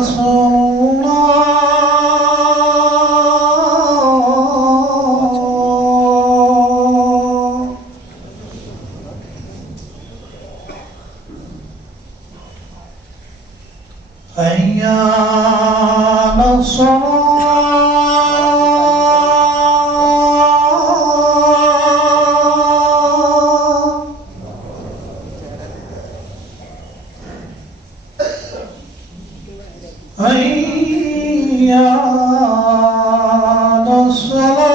رسول الله حي على الصلاة حي على الصلاة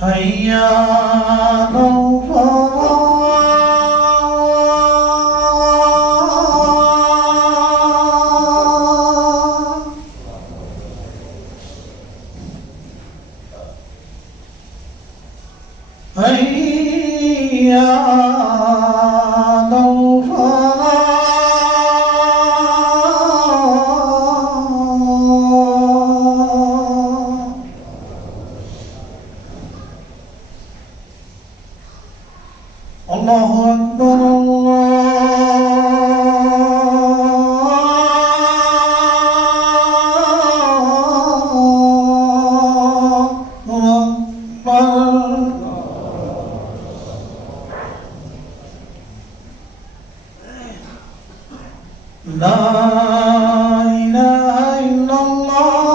حي على الفلاح حي على الفلاح الله أكبر الله أكبر لا إله إلا الله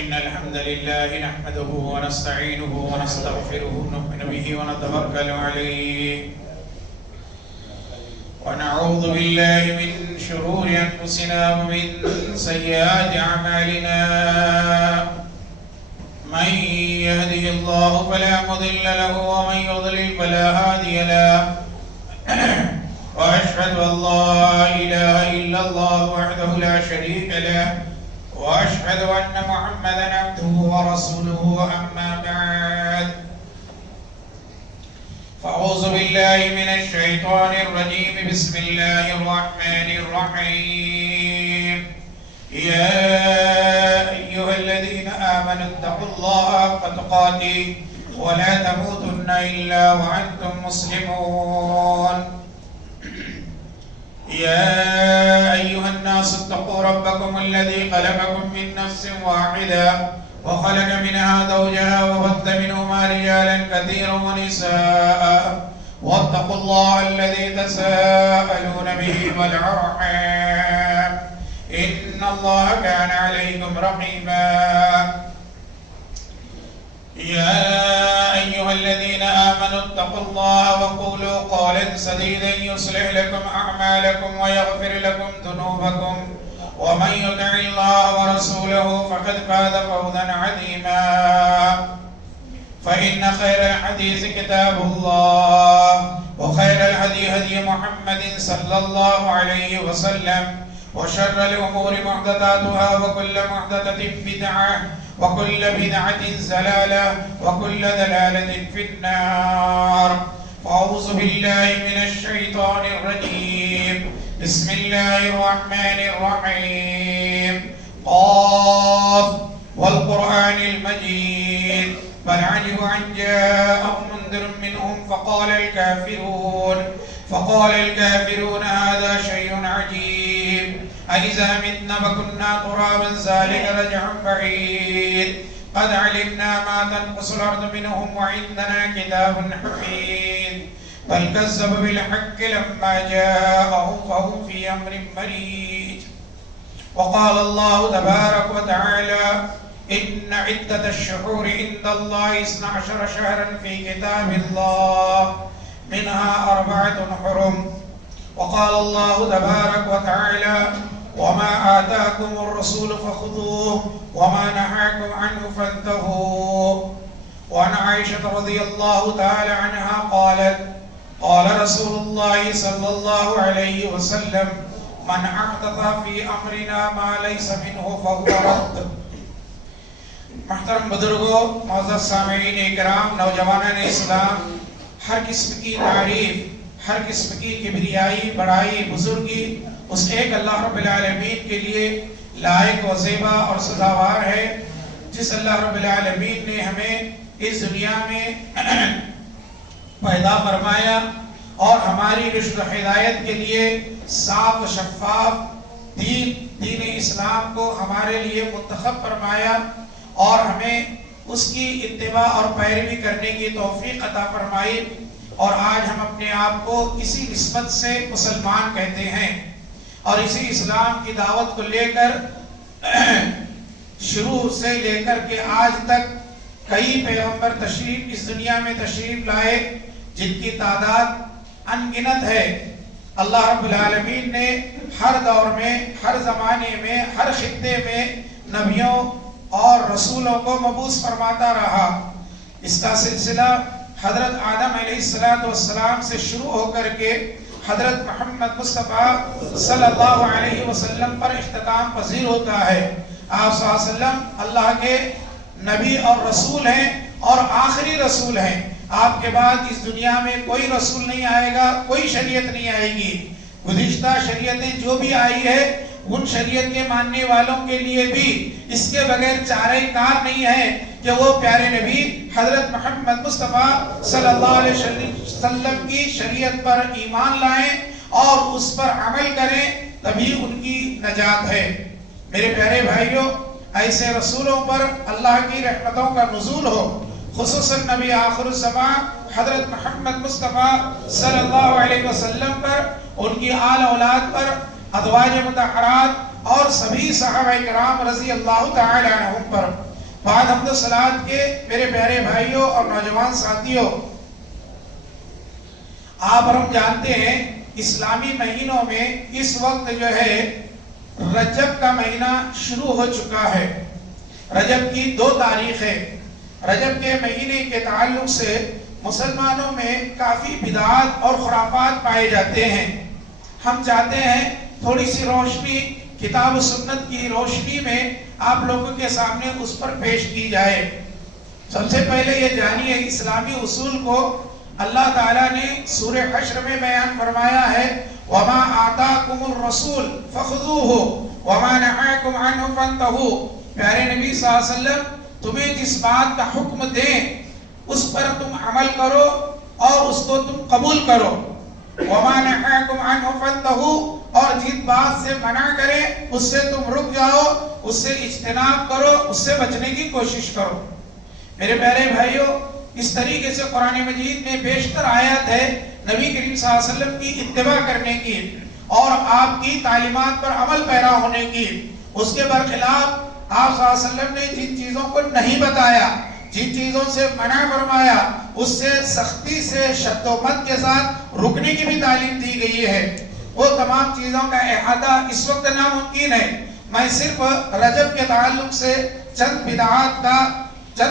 إن الحمد لله نحمده ونستعينه ونستغفره ونؤمن به ونتوكل عليه ونعوذ بالله من شرور أنفسنا ومن سيئات أعمالنا من يهده الله فلا مضل له ومن يضلل فلا هادي له وأشهد أن لا إله إلا الله وحده لا شريك له وأشهد أن محمدًا عبده ورسوله أما بعد فأعوذ بالله من الشيطان الرجيم بسم الله الرحمن الرحيم يا أيها الذين آمنوا اتقوا الله حق تقاته ولا تموتن إلا وأنتم مسلمون يا أيها الناس اتقوا ربكم الذي خلقكم من نفس واحدة وخلق منها زوجها وبث منهما رجالا كثيرا ونساء واتقوا الله الذي تساءلون به والأرحام إن الله كان عليكم رقيبا يا أيها الذين آمنوا اتقوا الله وقولوا قولا سديدا يصلح لكم أعمالكم ويغفر لكم ذنوبكم ومن يطع الله ورسوله فقد فاز فوزا عظيما فإن خير الحديث كتاب الله وخير الهدي هدي محمد صلى الله عليه وسلم وشر الأمور محدثاتها وكل محدثة بدعة وكل بدعة ضلالة وكل ضلالة في النار أعوذ بالله من الشيطان الرجيم بسم الله الرحمن الرحيم قاف والقرآن المجيد بل عجبوا أن جاءهم منذر منهم فقال الكافرون هذا شيء عجيب أإذا متنا وكنا ترابا ذلك رجع بعيد قد علمنا ما تنقص الأرض منهم وعندنا كتاب حفيظ بل كذبوا بالحق لما جاءهم فهم في أمر مريج وقال الله تبارك وتعالى إن عدة الشهور عند الله 12 شهرا في كتاب الله منها 4 حرم وقال الله تبارك وتعالى وما آتاكم الرسول فخذوه وما نهاكم عنه فانتهوا. وعن عائشة رضي الله تعالى عنها قالت قال رسول الله صلى الله عليه وسلم من احدث في امرنا ما ليس منه فهو رد. محترم بزرگوں، معزز سامعین اکرام، نوجوانان اسلام، ہر قسم کی تعریف، ہر قسم کی کبریائی، بڑائی، بزرگی اس ایک اللہ رب العالمین کے لیے لائق و زیبا اور سزاوار ہے، جس اللہ رب العالمین نے ہمیں اس دنیا میں پیدا فرمایا اور ہماری رشد و ہدایت کے لیے صاف و شفاف دین اسلام کو ہمارے لیے منتخب فرمایا اور ہمیں اس کی اتباع اور پیروی کرنے کی توفیق عطا فرمائی، اور آج ہم اپنے آپ کو اسی نسبت سے مسلمان کہتے ہیں، اور اسی اسلام کی دعوت کو لے کر شروع سے لے کر کے آج تک کئی پیغمبر تشریف اس دنیا میں تشریف لائے، جن کی تعداد انگنت ہے۔ اللہ رب العالمین نے ہر دور میں، ہر زمانے میں، ہر خطے میں نبیوں اور رسولوں کو مبعوث فرماتا رہا۔ اس کا سلسلہ حضرت آدم علیہ السلام سے شروع ہو کر کے حضرت محمد مصطفیٰ صلی اللہ علیہ وسلم پر اختتام پذیر ہوتا ہے۔ آپ صلی اللہ علیہ وسلم اللہ کے نبی اور رسول ہیں اور آخری رسول ہیں۔ آپ کے بعد اس دنیا میں کوئی رسول نہیں آئے گا، کوئی شریعت نہیں آئے گی۔ گزشتہ شریعتیں جو بھی آئی ہے ان شریعت کے ماننے والوں کے لیے بھی اس کے بغیر چارہ کار نہیں ہے کہ وہ پیارے نبی حضرت محمد مصطفیٰ صلی اللہ علیہ وسلم کی شریعت پر ایمان لائیں اور اس پر عمل کریں، تبھی ان کی نجات ہے۔ میرے پیارے بھائیوں، ایسے رسولوں پر اللہ کی رحمتوں کا نزول ہو، خصوصاً نبی آخر الزمان حضرت محمد مصطفیٰ صلی اللہ علیہ وسلم پر، ان کی آل اولاد پر، ازواج مطہرات اور سبھی صحابہ کرام رضی اللہ تعالی عنہم پر۔ بعد حمد و صلوات کے میرے پیارے بھائیوں اور نوجوان ساتھیوں، آپ اور ہم جانتے ہیں اسلامی مہینوں میں اس وقت جو ہے رجب کا مہینہ شروع ہو چکا ہے۔ رجب کی 2 تاریخ ہے۔ رجب کے مہینے کے تعلق سے مسلمانوں میں کافی بدعات اور خرافات پائے جاتے ہیں۔ ہم چاہتے ہیں تھوڑی سی روشنی کتاب و سنت کی روشنی میں آپ لوگوں کے سامنے اس پر پیش کی جائے۔ سب سے پہلے یہ جانیے، اسلامی اصول کو اللہ تعالیٰ نے سورہ حشر میں بیان فرمایا ہے، وَمَا آتَاكُمُ الرَّسُولُ فَخُذُوهُ وَمَا نَهَاكُمْ عَنْهُ فَانْتَهُوا۔ پیارے نبی صلی اللہ علیہ وسلم تمہیں جس بات کا حکم دیں اس پر تم عمل کرو اور اس کو تم قبول کرو، وَمَا نَهَاكُمْ عَنْهُ فَانْتَهُوا، اور جس بات سے منع کرے اس سے تم رک جاؤ، اس سے اجتناب کرو، اس سے بچنے کی کوشش کرو۔ میرے پیارے بھائیوں، اس طریقے سے قرآن مجید میں بیشتر آیات ہے نبی کریم صلی اللہ علیہ وسلم کی اتباع کرنے کی اور آپ کی تعلیمات پر عمل پیرا ہونے کی۔ اس کے برخلاف آپ صلی اللہ علیہ وسلم نے جن چیزوں کو نہیں بتایا، جن چیزوں سے منع فرمایا، اس سے سختی سے شد و مد کے ساتھ رکنے کی بھی تعلیم دی گئی ہے۔ وہ تمام چیزوں کا احاطہ اس وقت ناممکن ہے۔ میں صرف رجب کے تعلق سے چند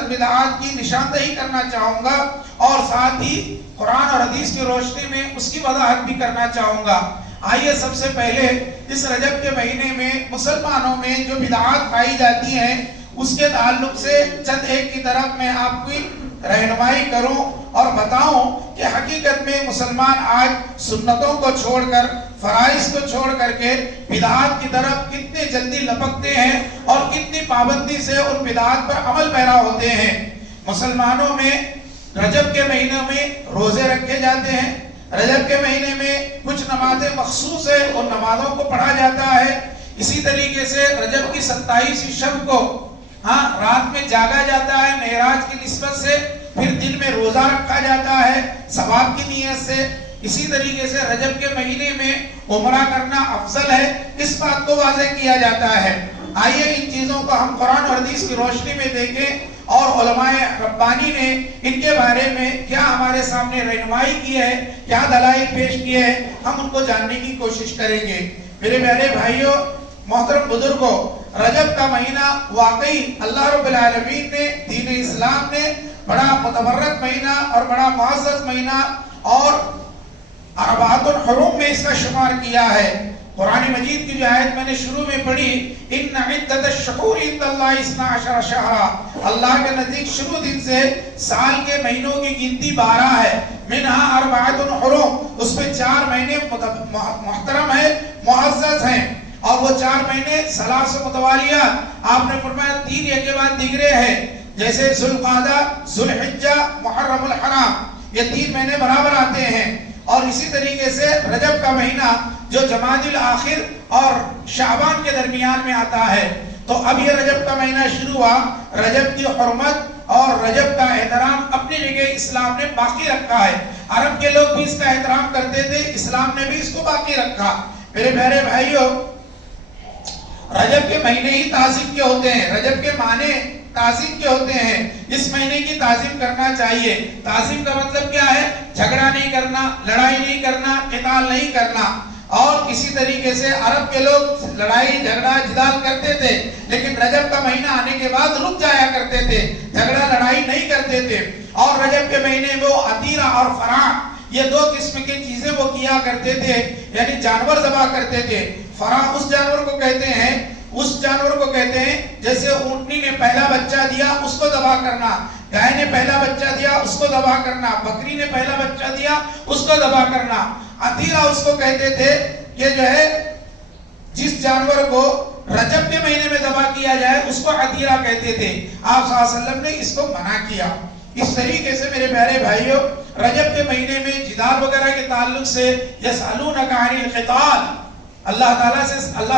بدعات کی نشاندہی کرنا چاہوں گا اور ساتھ ہی قرآن اور حدیث کی روشنی میں اس کی وضاحت بھی کرنا چاہوں گا۔ آئیے سب سے پہلے اس رجب کے مہینے میں مسلمانوں میں جو بدعات پائی جاتی ہیں اس کے تعلق سے چند ایک کی طرف میں آپ کی رہنمائی کروں اور بتاؤں کہ حقیقت میں مسلمان آج سنتوں کو چھوڑ کر، فرائض کو چھوڑ کر کے بدعات کی طرف کتنے جلدی لپکتے ہیں اور کتنی پابندی سے ان بدعات پر عمل پیرا ہوتے ہیں۔ مسلمانوں میں رجب کے مہینے میں روزے رکھے جاتے ہیں، رجب کے مہینے میں کچھ نمازیں مخصوص ہیں، ان نمازوں کو پڑھا جاتا ہے۔ اسی طریقے سے رجب کی 27 شب کو رات میں جاگا جاتا ہے معراج کی نسبت سے، پھر دن میں روزہ رکھا جاتا ہے ثواب کی نیت سے۔ اسی طریقے سے رجب کے مہینے میں عمرہ کرنا افضل ہے، اس بات کو واضح کیا جاتا ہے۔ آئیے ان چیزوں کو ہم قرآن اور حدیث کی روشنی میں دیکھیں اور علماء ربانی نے ان کے بارے میں کیا ہمارے سامنے رہنمائی کی ہے، کیا دلائل پیش کیے ہیں، ہم ان کو جاننے کی کوشش کریں گے۔ میرے پیارے بھائیوں، محترم بزرگوں، رجب کا مہینہ واقعی اللہ رب العالمین نے، دین اسلام نے بڑا متبرک مہینہ اور بڑا معزز مہینہ اور اربعۃ الحرم میں اس کا شمار کیا ہے۔ قرآن مجید کی جو آیت میں نے شروع میں پڑھی، ان عدت الشہور عند اللہ 12 شہرا، اللہ کے نزدیک شروع دن سے سال کے مہینوں کی گنتی 12 ہے، منہا اربعۃ الحرم، اس میں 4 مہینے محترم ہیں، معزز ہیں، اور وہ 4 مہینے ثلاث متوالیات، آپ نے فرمایا 3 ایک کے بعد دیگرے ہیں، جیسے ذوالقعدہ، ذوالحجہ، محرم الحرام، یہ 3 مہینے برابر آتے ہیں۔ اور اسی طریقے سے رجب کا مہینہ جو جمادی الاخر اور شعبان کے درمیان میں آتا ہے، تو اب یہ رجب کا مہینہ شروع ہوا۔ رجب کی حرمت اور رجب کا احترام اپنی جگہ اسلام نے باقی رکھا ہے، عرب کے لوگ بھی اس کا احترام کرتے تھے، اسلام نے بھی اس کو باقی رکھا۔ میرے پیارے بھائیوں، رجب کے مہینے ہی تعظیم کے ہوتے ہیں، رجب کے معنی تعظیم کے ہوتے ہیں، اس مہینے کی تعظیم کرنا چاہیے۔ تعظیم کا مطلب کیا ہے؟ جھگڑا نہیں کرنا، لڑائی نہیں کرنا، قتال نہیں کرنا۔ اور اسی طریقے سے عرب کے لوگ لڑائی جھگڑا جدال کرتے تھے، لیکن رجب کا مہینہ آنے کے بعد رک جایا کرتے تھے، جھگڑا لڑائی نہیں کرتے تھے۔ اور رجب کے مہینے میں وہ عتیرہ اور فراع، یہ 2 قسم کی چیزیں وہ کیا کرتے تھے، یعنی جانور ذبح کرتے تھے۔ فراع اس جانور کو کہتے ہیں، جیسے اونٹنی نے پہلا بچہ دیا اس کو ذبح کرنا، گائے نے پہلا بچہ دیا اس کو ذبح کرنا، بکری نے پہلا بچہ دیا اس کو ذبح کرنا۔ عتیرہ اس کو کہتے تھے کہ جو ہے جس جانور کو رجب کے مہینے میں ذبح کیا جائے اس کو عتیرہ کہتے تھے۔ آپ صلی اللہ علیہ وسلم نے اس کو منع کیا۔ اس طریقے سے میرے پیارے بھائیوں، رجب کے مہینے میں جدال وغیرہ کے تعلق سے یسألونک عن القتال، اللہ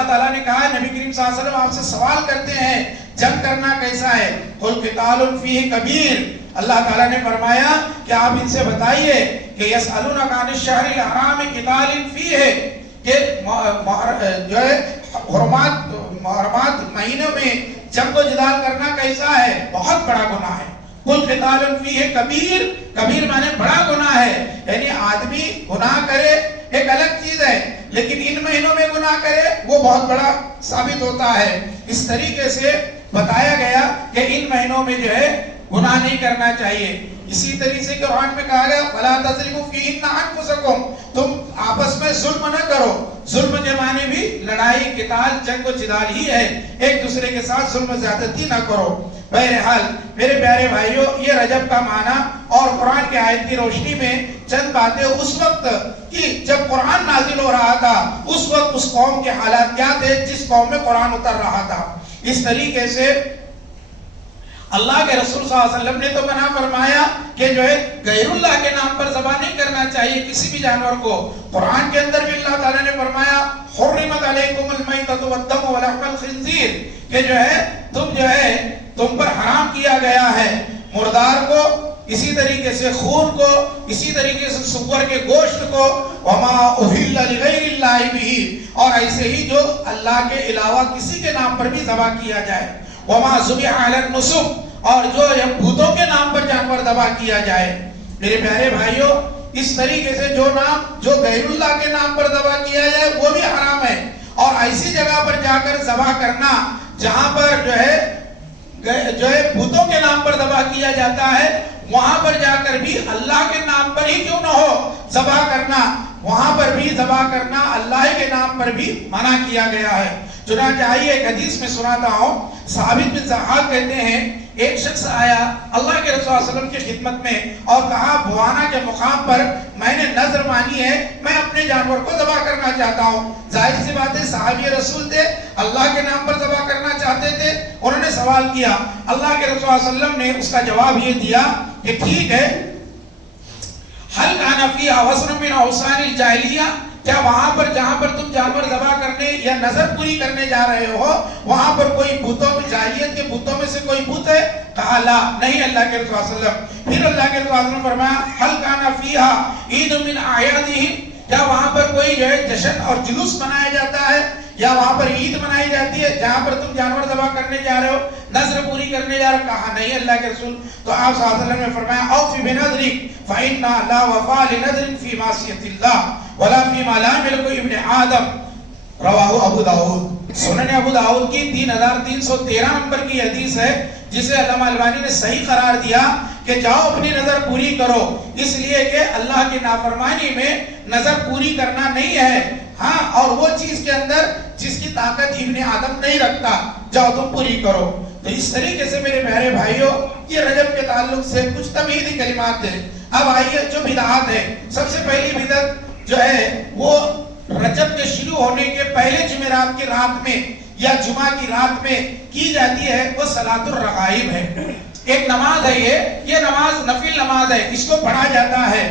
تعالیٰ نے کہا ہے، نبی کریم صلی اللہ علیہ وسلم آپ سے سوال کرتے ہیں جنگ کرنا کیسا ہے؟ قل قتال فیہ کبیر، اللہ تعالیٰ نے فرمایا کہ آپ ان سے بتائیے کہ یسألونک عن الشہر الحرام قتال فیہ، کہ جو ہے محرمات مہینوں میں جنگ و جدال کرنا کیسا ہے؟ بہت بڑا گناہ ہے۔ قل قتال فیہ کبیر، کبیر معنی بڑا گناہ ہے، یعنی آدمی گناہ کرے ایک الگ چیز ہے، لیکن ان مہینوں میں گناہ کرے وہ بہت بڑا ثابت ہوتا ہے۔ اس طریقے سے بتایا گیا کہ ان مہینوں میں جو ہے گناہ نہیں کرنا چاہیے۔ اسی طریقے سے قرآن میں کہا گیا وَلَا تَظْلِمُوا فِيهِنَّ أَنفُسَكُمْ، تم آپس میں ظلم نہ کرو۔ ظلم کے معنی بھی لڑائی قتال جنگ و جدال ہی ہے، ایک دوسرے کے ساتھ ظلم زیادتی نہ کرو۔ بہرحال میرے پیارے بھائیوں، یہ رجب کا معنی اور قرآن کی آیت کی روشنی میں چند باتیں اس وقت کی جب قرآن نازل ہو رہا تھا، اس وقت اس قوم کے حالات کیا تھے جس قوم میں قرآن اتر رہا تھا۔ اس طریقے سے اللہ کے رسول صلی اللہ علیہ وسلم نے تو منع فرمایا کہ جو ہے غیر اللہ کے نام پر ذبح نہیں کرنا چاہیے کسی بھی جانور کو۔ قرآن کے اندر بھی اللہ تعالیٰ نے فرمایا حرمت علیکم المیتۃ والدم ولحم الخنزیر، کہ جو ہے تم پر حرام کیا گیا ہے مردار کو، اسی طریقے سے خون کو، اسی طریقے سے سور کے گوشت کو، وما اہل لغیر اللہ بہ، اور ایسے ہی جو اللہ کے علاوہ کسی کے نام پر بھی ذبح کیا جائے، وما ذبح علی النصب، اور جو بتوں کے نام پر جانور ذبح کیا جائے۔ میرے پیارے بھائیوں، اس طریقے سے جو غیر اللہ کے نام پر ذبح کیا جائے وہ بھی حرام ہے، اور ایسی جگہ پر جا کر ذبح کرنا جہاں پر جو ہے بتوں کے نام پر ذبح کیا جاتا ہے، وہاں پر جا کر بھی اللہ کے نام پر ہی کیوں نہ ہو ذبح کرنا، وہاں پر بھی ذبح کرنا اللہ کے نام پر بھی منع کیا گیا ہے۔ چنانچہ آئیے ایک حدیث میں سناتا ہوں، ثابت بن ضحاک کہتے ہیں ایک شخص آیا اللہ کے رسول صلی اللہ علیہ وسلم کی خدمت میں اور کہا بوانا کے مقام پر میں نے نظر مانی ہے، میں اپنے جانور کو ذبح کرنا چاہتا ہوں۔ ظاہر سی بات ہے صحابی رسول تھے، اللہ کے نام پر ذبح کرنا چاہتے تھے، انہوں نے سوال کیا، اللہ کے رسول صلی اللہ علیہ وسلم نے اس کا جواب یہ دیا کہ ٹھیک ہے، حل کان فیہا وزن من اوزان الجاہلیہ، کیا وہاں پر جہاں پر تم جانور ذبح کرنے یا نظر پوری کرنے جا رہے ہو وہاں پر کوئی بتوں میں جاہلیت کے بتوں میں سے کوئی بت ہے؟ کہا لا، نہیں اللہ کے رسول صلی اللہ علیہ وسلم۔ پھر اللہ کے رسول صلی اللہ علیہ وسلم فرمایا حل کان فیہا عید من اعیادہم، کیا وہاں پر کوئی جو ہے جشن اور جلوس منایا جاتا ہے یا وہاں پر عید منائی جاتی ہے جہاں پر تم جانور ذبح کرنے جا رہے ہو، نذر پوری کرنے جا رہے ہو؟ کہا نہیں اللہ کے رسول۔ تو آپ صلی اللہ علیہ وسلم نے فرمایا اوفی بنذرک فإن لا وفاء لنذر فی معصیۃ اللہ ولا فیما لا یملک ابن آدم، رواہ ابو داؤد۔ سنن ابو داؤد کی 3313 نمبر کی حدیث ہے جسے علامہ البانی نے صحیح قرار دیا کہ جاؤ اپنی نظر پوری کرو، اس لیے کہ اللہ کی نافرمانی میں نظر پوری کرنا نہیں ہے، ہاں، اور وہ چیز کے اندر جس کی طاقت ابن آدم نہیں رکھتا، جاؤ تم پوری کرو۔ تو اس طریقے سے میرے پیارے بھائیوں یہ رجب کے تعلق سے کچھ تمہیدی کلمات ہیں۔ اب آئیے جو بدعات ہے، سب سے پہلی بدعت جو ہے وہ رجب کے شروع ہونے کے پہلے جمعرات کی رات میں یا جمعہ کی رات میں کی جاتی ہے، وہ صلاۃ الرغائب ہے۔ ایک نماز ہے، یہ نماز نفل نماز ہے، اس کو پڑھا جاتا ہے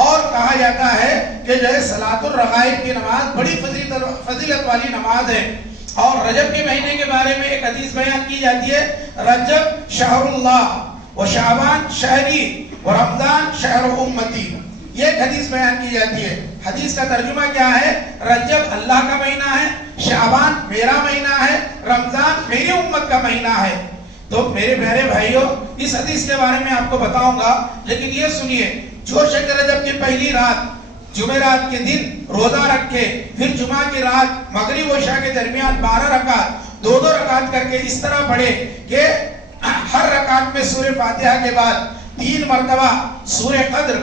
اور کہا جاتا ہے کہ جو ہے صلاۃ الرغائب کی نماز بڑی فضیلت والی نماز ہے۔ اور رجب کے مہینے کے بارے میں ایک حدیث بیان کی جاتی ہے، رجب شہر اللہ و شعبان شہری و رمضان شہر امتی، یہ ایک حدیث بیان کی جاتی ہے۔ حدیث کا ترجمہ کیا ہے؟ رجب اللہ کا مہینہ ہے، شعبان میرا مہینہ ہے، رمضان میری امت کا مہینہ ہے۔ تو میرے پیارے بھائیوں اس حدیث کے بارے میں آپ کو بتاؤں گا، لیکن یہ سنیے، جو شب رجب کی پہلی رات جمعرات کے دن روزہ رکھے، پھر جمعہ کی رات مغرب و عشاء کے درمیان 12 رکعت دو رکعت کر کے اس طرح پڑھے کہ ہر رکعت میں سورہ فاتحہ کے بعد 3 مرتبہ سورہ قدر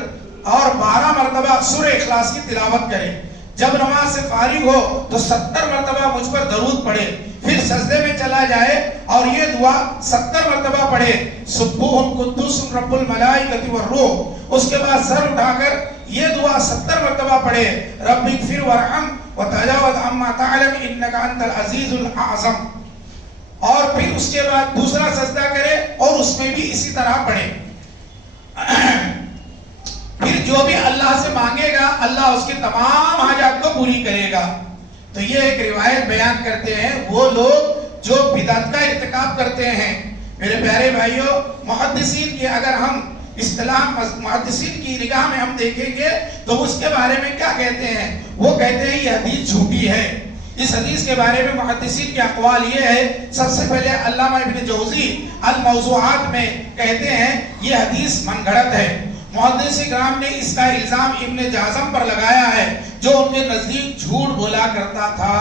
اور 12 مرتبہ سورہ اخلاص کی تلاوت کرے۔ جب نماز سے فارغ ہو تو 70 مرتبہ مجھ پر درود پڑھے، پھر سجدے میں چلا جائے اور یہ دعا 70 مرتبہ پڑھے، سبوح قدوس رب الملائکۃ والروح۔ اس کے بعد سر اٹھا کر یہ دعا 70 مرتبہ پڑھے، رب اغفر وارحم وتجاوز عما تعلم انک انت العزیز الاعظم۔ اور پھر اس کے بعد دوسرا سجدہ کرے اور اس میں بھی اسی طرح پڑھے۔ پھر جو بھی اللہ سے مانگے گا اللہ اس کی تمام حاجات کو پوری کرے گا۔ تو یہ ایک روایت بیان کرتے ہیں وہ لوگ جو بدعت کا ارتکاب کرتے ہیں۔ میرے پیارے بھائیوں محدثین کی اگر ہم اصطلاح محدثین کی نگاہ میں ہم دیکھیں گے تو اس کے بارے میں کیا کہتے ہیں؟ وہ کہتے ہیں یہ حدیث جھوٹی ہے۔ اس حدیث کے بارے میں محدثین کے اقوال یہ ہے، سب سے پہلے علامہ ابن جوزی الموضوعات میں کہتے ہیں یہ حدیث من گھڑت ہے۔ محدث کرام نے اس کا الزام ابن جازم پر لگایا ہے جو ان کے نزدیک جھوٹ بولا کرتا تھا۔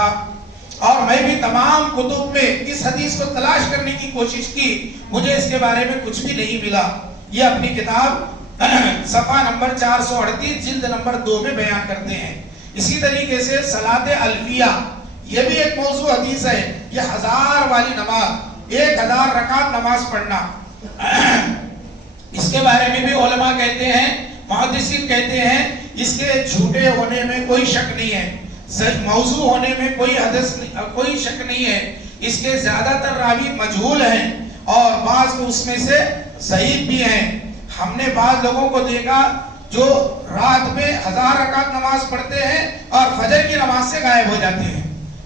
اور میں بھی تمام کتب میں اس حدیث کو تلاش کرنے کی کوشش کی، مجھے اس کے بارے میں کچھ بھی نہیں ملا۔ یہ اپنی کتاب صفحہ نمبر 438 جلد نمبر 2 میں بیان کرتے ہیں۔ اسی طریقے سے صلاۃ الفیہ یہ بھی ایک موضوع حدیث ہے، یہ 1000 والی نماز، 1000 رکعت نماز پڑھنا، اس کے بارے میں بھی علماء کہتے ہیں، محدثین کہتے ہیں اس کے جھوٹے ہونے میں کوئی شک نہیں ہے، موضوع ہونے میں کوئی شک نہیں ہے۔ اس کے زیادہ تر راوی مجہول ہیں اور بعض اس میں سے ضعیف بھی ہیں۔ ہم نے بعض لوگوں کو دیکھا جو رات میں 1000 رکعت نماز پڑھتے ہیں اور فجر کی نماز سے غائب ہو جاتے ہیں،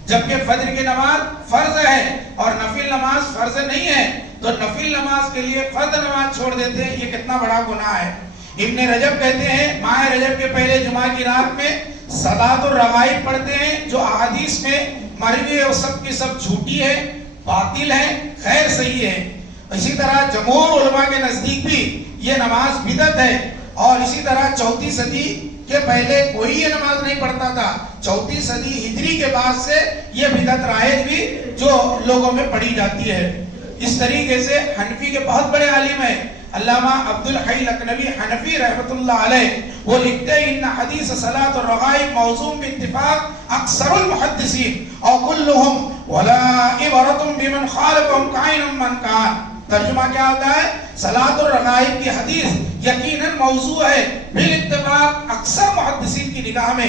جبکہ فجر کی نماز فرض ہے اور نفل نماز فرض نہیں ہے، تو نفل نماز کے لیے فرض نماز چھوڑ دیتے ہیں، یہ کتنا بڑا گناہ ہے۔ ابن رجب کہتے ہیں ماہ رجب کے پہلے جمعہ کی رات میں صلاۃ الرغائب پڑھتے ہیں، جو احادیث میں مروی اور سب کی سب جھوٹی ہے، باطل ہے، غیر صحیح ہے۔ اسی طرح جمہور علماء کے نزدیک بھی یہ نماز بدعت ہے، اور اسی طرح 4 صدی کے پہلے کوئی یہ نماز نہیں پڑھتا تھا، 4 صدی ہجری کے بعد سے یہ بدعت رائج بھی جو لوگوں میں پڑھی جاتی ہے۔ اس طریقے سے حنفی کے بہت بڑے عالم ہیں علامہ عبد الحی لکھنوی حنفی رحمۃ اللہ علیہ، وہ لکھتے ہیں ان حدیث صلاۃ الرغائب موضوع باتفاق اکثر المحدثین اور کلهم ولا عبرۃ بمن خالفهم کائنا من کان۔ ترجمہ کیا ہوتا ہے؟ صلاۃ الرغائب کی حدیث یقیناً موضوع ہے بالاتفاق اکثر محدثین کی نگاہ میں،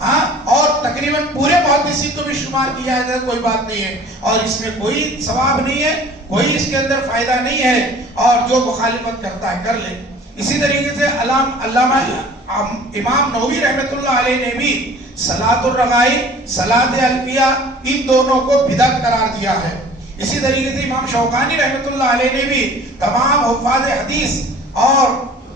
ہاں، اور تقریباً پورے محدثین کو بھی شمار کیا جائے کوئی بات نہیں ہے، اور اس میں کوئی ثواب نہیں ہے، کوئی اس کے اندر فائدہ نہیں ہے، اور جو مخالفت کرتا ہے کر لے۔ اسی طریقے سے علامہ امام نووی رحمۃ اللہ علیہ نے بھی صلاۃ الرغائب صلاۃ الفیہ ان دونوں کو بدعت قرار دیا ہے۔ اسی طریقے سے امام شوکانی رحمۃ اللہ علیہ نے بھی، تمام حفاظ حدیث اور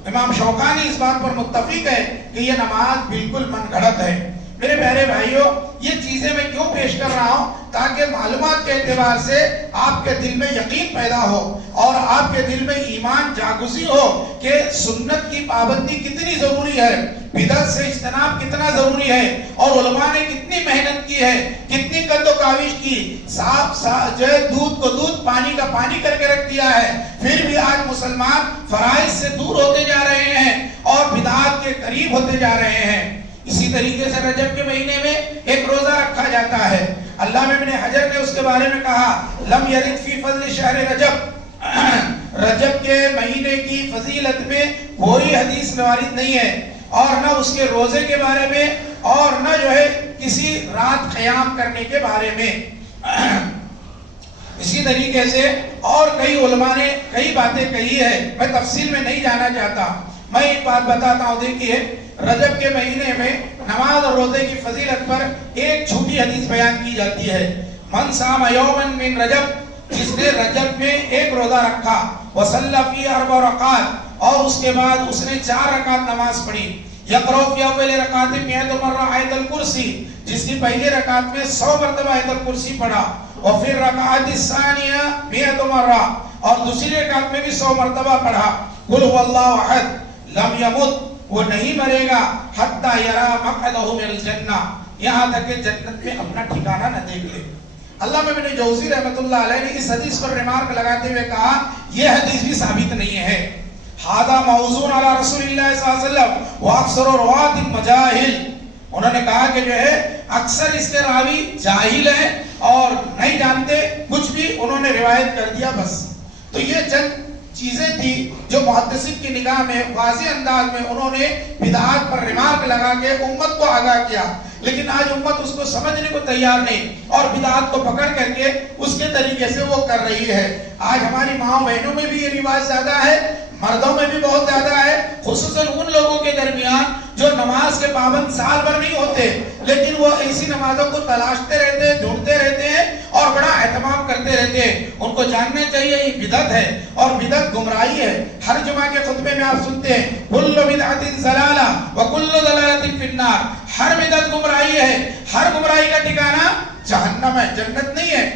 امام شوکانی اس بات پر متفق ہے کہ یہ نماز بالکل من گھڑت ہے۔ میرے پیارے بھائیوں یہ چیزیں میں کیوں پیش کر رہا ہوں تاکہ معلومات کے اعتبار سے آپ کے دل میں یقین پیدا ہو اور آپ کے دل میں ایمان جاگزی ہو کہ سنت کی پابندی کتنی ضروری ہے، بدعت سے اجتناب کتنا ضروری ہے، اور علماء نے کتنی محنت کی ہے، کتنی قد و کاوش کی، جو ہے دودھ کو دودھ پانی کا پانی کر کے رکھ دیا ہے، پھر بھی آج مسلمان فرائض سے دور ہوتے جا رہے ہیں اور بدعات کے قریب ہوتے جا رہے ہیں۔ اسی طریقے سے رجب کے مہینے میں ایک روزہ رکھا جاتا ہے۔ علامہ ابن حجر نے اس کے بارے میں کہا لم یرد فی فضل شہر رجب، رجب کے مہینے کی فضیلت میں کوئی حدیث وارد نہیں ہے، اور نہ اس کے روزے کے بارے میں، اور نہ جو ہے کسی رات قیام کرنے کے بارے میں۔ اسی طریقے سے اور کئی علماء نے کئی باتیں کہی ہے، میں تفصیل میں نہیں جانا چاہتا، میں ایک بات بتاتا ہوں۔ دیکھیے رجب کے مہینے میں نماز اور روزے کی فضیلت پر ایک چھوٹی حدیث بیان کی جاتی ہے، من صام یوما من رجب، جس نے رجب میں ایک روزہ رکھا، وصلی فی 4 رکعات، اور اس کے بعد اس نے 4 رکعت نماز پڑھی، یقرأ فی اول رکعت 100 مرہ آیت الکرسی، جس کی پہلی رکعت میں 100 مرتبہ آیت الکرسی پڑھا، وفی الرکعت الثانیہ 100 مرہ، اور دوسری رکعت میں بھی 100 مرتبہ پڑھا، قل هو اللہ احد لم یمت، وہ نہیں مرے گا، حتی یرا مقعدہ من الجنہ، یہاں تک کہ جنت میں اپنا ٹھکانہ نہ دیکھ لے۔ علامہ ابن جوزی رحمۃ اللہ علیہ نے اس حدیث پر ریمارک لگاتے ہوئے کہا یہ حدیث بھی ثابت نہیں ہے، ھذا موضوع علی رسول اللہ صلی اللہ علیہ وسلم واکثر روات مجاہل، انہوں نے کہا کہ جو ہے اکثر اس کے راوی جاہل ہیں اور نہیں جانتے کچھ بھی، انہوں نے روایت کر دیا بس۔ تو یہ چند چیزیں تھی جو محدثین کی نگاہ میں واضح انداز میں انہوں نے بدعات پر ریمارک لگا کے امت کو آگاہ کیا، لیکن آج امت اس کو سمجھنے کو تیار نہیں اور بدعات کو پکڑ کر کے اس کے طریقے سے وہ کر رہی ہے۔ آج ہماری ماں بہنوں میں بھی یہ رواج زیادہ ہے، مردوں میں بھی بہت زیادہ ہے، خصوصاً ان لوگوں کے درمیان جو نماز کے پابند سال بھر نہیں ہوتے، لیکن وہ ایسی نمازوں کو تلاشتے رہتے ہیں، ڈھونڈتے رہتے ہیں اور بڑا اہتمام کرتے رہتے ہیں۔ ان کو جاننا چاہیے یہ بدعت ہے اور بدعت گمراہی ہے۔ ہر جمعہ کے خطبے میں آپ سنتے ہیں کل بدعت ضلالہ وکل ضلالۃ فی النار، ہر بدعت گمراہی ہے، ہر گمراہی کا ٹھکانہ جہنم ہے، جنت نہیں ہے۔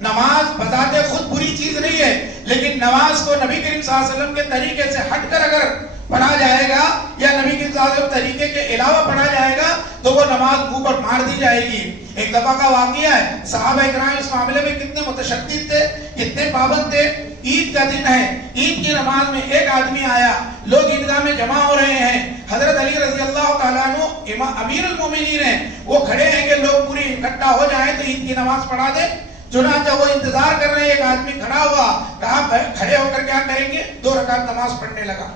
نماز بذات خود بری چیز نہیں ہے، لیکن نماز کو نبی کریم صلی اللہ علیہ وسلم کے طریقے سے ہٹ کر اگر پڑھا جائے گا یا نبی کریم صلی اللہ علیہ وسلم طریقے کے علاوہ پڑھا جائے گا تو وہ نماز منہ پر مار دی جائے گی۔ ایک دفعہ کا واقعہ ہے، صحابہ کرام اس معاملے میں کتنے متشدد تھے، کتنے پابند تھے۔ عید کا دن ہے، عید کی نماز میں ایک آدمی آیا، لوگ عیدگاہ میں جمع ہو رہے ہیں، حضرت علی رضی اللہ تعالیٰ عنہ امیر المومنین ہیں، وہ کھڑے ہیں کہ لوگ پوری اکٹھا ہو جائیں تو عید کی نماز پڑھا دیں۔ چنانچہ وہ انتظار کر رہے ہیں، ایک آدمی کھڑا ہوا، کہا کھڑے ہو کر کیا کریں گے؟ 2 رکعت نماز پڑھنے لگا۔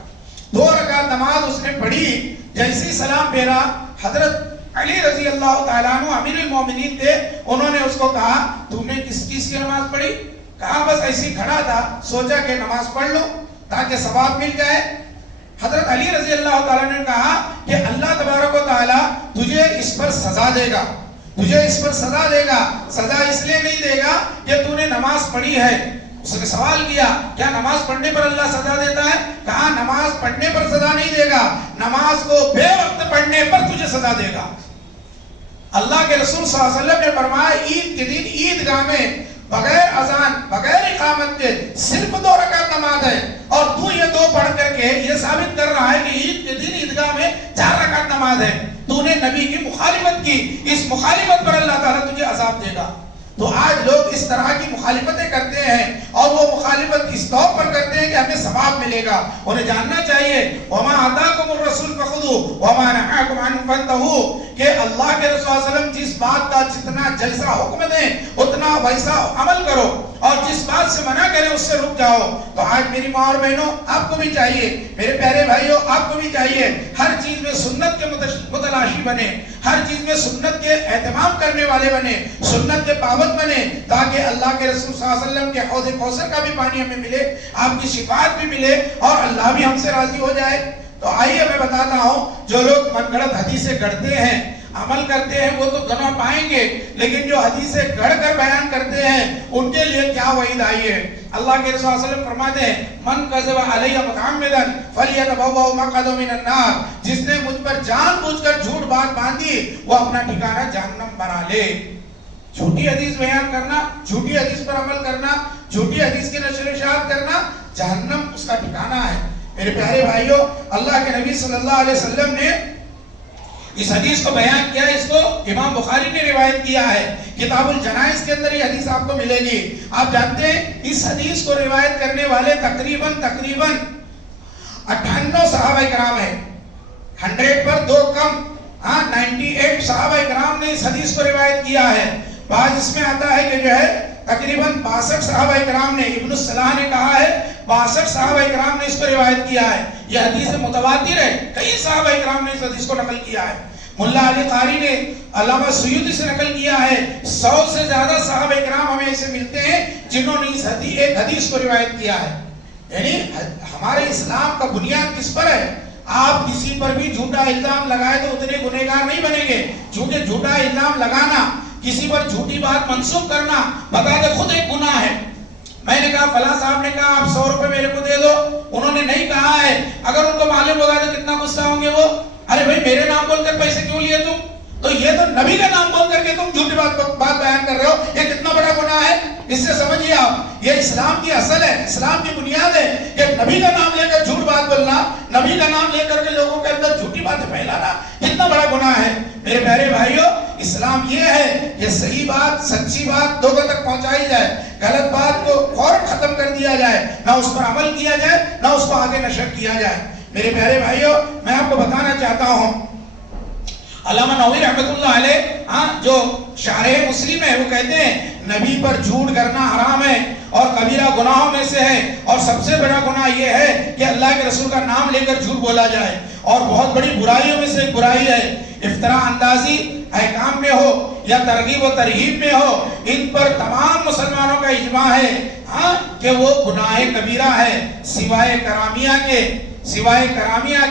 2 رکعت نماز اس نے پڑھی، جیسی سلام پھیرا، حضرت علی رضی اللہ تعالیٰ عنہ امیر المومنین تھے، انہوں نے اس کو کہا تم نے کس چیز کی نماز پڑھی؟ کہا بس ایسی کھڑا تھا، سوچا کہ نماز پڑھ لو تاکہ ثواب مل جائے۔ حضرت علی رضی اللہ تعالیٰ نے کہا کہ اللہ تبارک و تعالیٰ تجھے اس پر سزا دے گا، تجھے اس پر سزا دے گا۔ سزا اس لیے نہیں دے گا کہ تو نے نماز پڑھی ہے۔ اس نے سوال کیا کیا نماز پڑھنے پر اللہ سزا دیتا ہے؟ کہا نماز پڑھنے پر سزا نہیں دے گا، نماز کو بے وقت پڑھنے پر تجھے سزا دے گا۔ اللہ کے رسول صلی اللہ علیہ وسلم نے فرمایا عید کے دن عیدگاہ میں بغیر اذان بغیر اقامت کے صرف 2 رکعت نماز ہے، اور تو یہ 2 پڑھ کر کے یہ ثابت کر رہا ہے کہ عید کے دن عیدگاہ میں 4 رکعت نماز ہے۔ تو نے نبی کی مخالفت کی، اس مخالفت پر اللہ تعالیٰ تجھے عذاب دے گا۔ تو آج لوگ اس طرح کی مخالفتیں کرتے ہیں اور وہ مخالفت اس طور پر کرتے ہیں کہ ہمیں ثواب ملے گا۔ انہیں جاننا چاہیے وَمَا آتَاكُمُ الرَّسُولُ فَخُذُوهُ وَمَا نَهَاكُمْ عَنْهُ فَانْتَهُوا، کہ اللہ کے رسول صلی اللہ علیہ وسلم جس بات کا جتنا جیسا حکم دیں اتنا ویسا عمل کرو، اور جس بات سے منع کریں اس سے رک جاؤ۔ تو آج میری ماں اور بہنوں آپ کو بھی چاہیے، میرے پیارے بھائیوں آپ کو بھی چاہیے، ہر چیز میں سنت کے متلاشی بنے، ہر چیز میں سنت کے اہتمام کرنے والے بنے، سنت کے پابند بنے، تاکہ اللہ کے رسول صلی اللہ علیہ وسلم کے حوض کوثر کا بھی پانی ہمیں ملے، آپ کی شفاعت بھی ملے اور اللہ بھی ہم سے راضی ہو جائے۔ تو آئیے میں بتاتا ہوں، جو لوگ من گھڑت حدیثیں گڑھتے ہیں، عمل کرتے ہیں، وہ تو گناہ پائیں گے، لیکن جو حدیثیں گڑھ کر بیان کرتے ہیں ان کے لیے کیا وعید آئی ہے۔ اللہ کے رسول صلی اللہ علیہ وسلم فرماتے ہیں من کذب علی متعمدا فلیتبوأ مقعدہ من النار، جس نے مجھ پر جان بوجھ کر جھوٹ بات باندھی وہ اپنا ٹھکانہ جہنم بنا لے۔ جھوٹی حدیث بیان کرنا، جھوٹی حدیث پر عمل کرنا، جھوٹی حدیث کی نشر و اشاعت کرنا، جہنم اس کا ٹھکانہ ہے۔ میرے پیارے بھائیوں، اللہ کے نبی صلی اللہ علیہ وسلم نے اس حدیث کو بیان کیا، اس کو امام بخاری نے روایت کیا ہے، کتاب الجنائز کے اندر یہ حدیث آپ کو ملے گی۔ آپ جانتے ہیں اس حدیث کو روایت کرنے والے تقریباً 98 صحابہ کرام ہیں، 100 پر 2 کم، 98 صحابہ کرام نے اس حدیث کو روایت کیا ہے۔ بعض اس میں آتا ہے کہ جو ہے تقریباً 62 صحابہ کرام نے، ابن الصلاح نے کہا ہے 62 صحابہ کرام نے اس کو روایت کیا ہے۔ یہ حدیث متواتر ہے، کئی صحابہ کرام نے اس حدیث کو نقل کیا ہے۔ ملا علی قاری نے علامہ سیوطی سے نقل کیا ہے، 100 سے زیادہ صحابہ کرام ہمیں ایسے ملتے ہیں جنہوں نے اس ایک حدیث کو روایت کیا ہے۔ یعنی ہمارے اسلام کا بنیاد کس پر ہے؟ آپ کسی پر بھی جھوٹا الزام لگائے تو اتنے گنہگار نہیں بنیں گے، چونکہ جھوٹا الزام لگانا، کسی پر جھوٹی بات منسوخ کرنا بتا دے خود ایک گناہ ہے۔ میں نے کہا فلاں صاحب نے کہا آپ 100 روپے میرے کو دے دو، انہوں نے نہیں کہا ہے، اگر ان کو معلوم ہوگا تو کتنا غصہ ہوں گے وہ، ارے بھائی میرے نام بول کر پیسے کیوں لیے تم؟ تو یہ تو نبی کا نام بول کر کے تم جھوٹی بات بیان کر رہے ہو، یہ کتنا بڑا گناہ ہے۔ اس سے سمجھیے آپ، یہ اسلام کی اصل ہے، اسلام کی بنیاد ہے کہ نبی کا نام لے کر جھوٹ بات بولنا، نبی کا نام لے کر کے لوگوں کے اندر جھوٹی باتیں پھیلانا کتنا بڑا گناہ ہے۔ میرے پیارے بھائیوں، اسلام یہ ہے کہ صحیح بات، سچی بات لوگوں تک پہنچائی جائے، غلط بات کو فوراً ختم کر دیا جائے، نہ اس پر عمل کیا جائے، نہ اس کو آگے نشر کیا جائے۔ میرے پیارے بھائیوں، میں آپ کو بتانا چاہتا ہوں، علامہ نووی رحمۃ اللہ علیہ جو شارح مسلم ہے، وہ کہتے ہیں نبی پر جھوٹ کرنا حرام ہے اور کبیرہ گناہوں میں سے ہے، اور سب سے بڑا گناہ یہ ہے کہ اللہ کے رسول کا نام لے کر جھوٹ بولا جائے، اور بہت بڑی برائیوں میں سے ایک برائی ہے۔ افتراء اندازی احکام میں ہو یا ترغیب و ترہیب میں ہو، ان پر تمام مسلمانوں کا اجماع ہے کہ وہ گناہ کبیرہ ہے، سوائے کرامیہ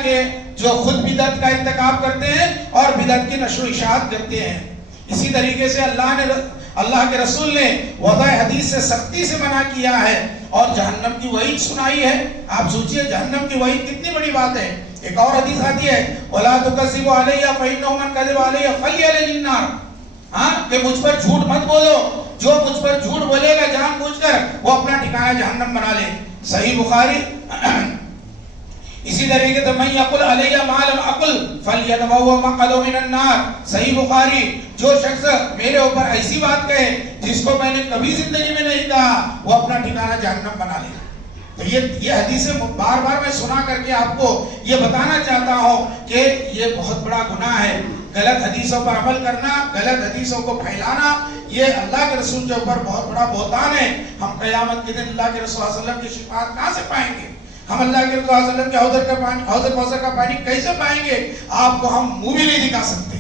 کے جو خود بدعت کا ارتکاب کرتے ہیں اور بدعت کی نشر و اشاعت کرتے ہیں۔ اسی طریقے سے اللہ کے رسول نے وضع حدیث سے سختی سے منع کیا ہے اور جہنم کی وعید سنائی ہے۔ آپ سوچئے جہنم کی وعید کتنی بڑی بات ہے۔ ایک اور حدیث آتی ہے وَلَا تُكَذِّبُوا عَلَيَّ فَإِنَّهُ مَنْ كَذَبَ عَلَيَّ فَلْيَلِجِ النَّارَ، کہ مجھ پر جھوٹ مت بولو، جو مجھ پر جھوٹ بولے گا جان بوجھ کر وہ اپنا ٹھکانہ جہنم بنا لے۔ صحیح بخاری۔ اسی طریقے سے من یقل علیہ ما لم اقل فلیتبوأ مقعدہ من النار، صحیح بخاری، جو شخص میرے اوپر ایسی بات کہے جس کو میں نے کبھی زندگی میں نہیں کہا وہ اپنا ٹھکانہ جہنم بنا لے۔ تو یہ حدیثیں بار بار میں سنا کر کے آپ کو یہ بتانا چاہتا ہوں کہ یہ بہت بڑا گناہ ہے۔ غلط حدیثوں پر عمل کرنا، غلط حدیثوں کو پھیلانا، یہ اللہ کے رسول کے اوپر بہت بڑا بہتان ہے۔ ہم قیامت کے دن اللہ کے رسول صلی اللہ علیہ وسلم کی شفاعت کہاں سے پائیں گے؟ ہم اللہ کے رسول صلی اللہ علیہ وسلم کے حوض کوثر کا پانی کیسے پائیں گے؟ آپ کو ہم منہ بھی نہیں دکھا سکتے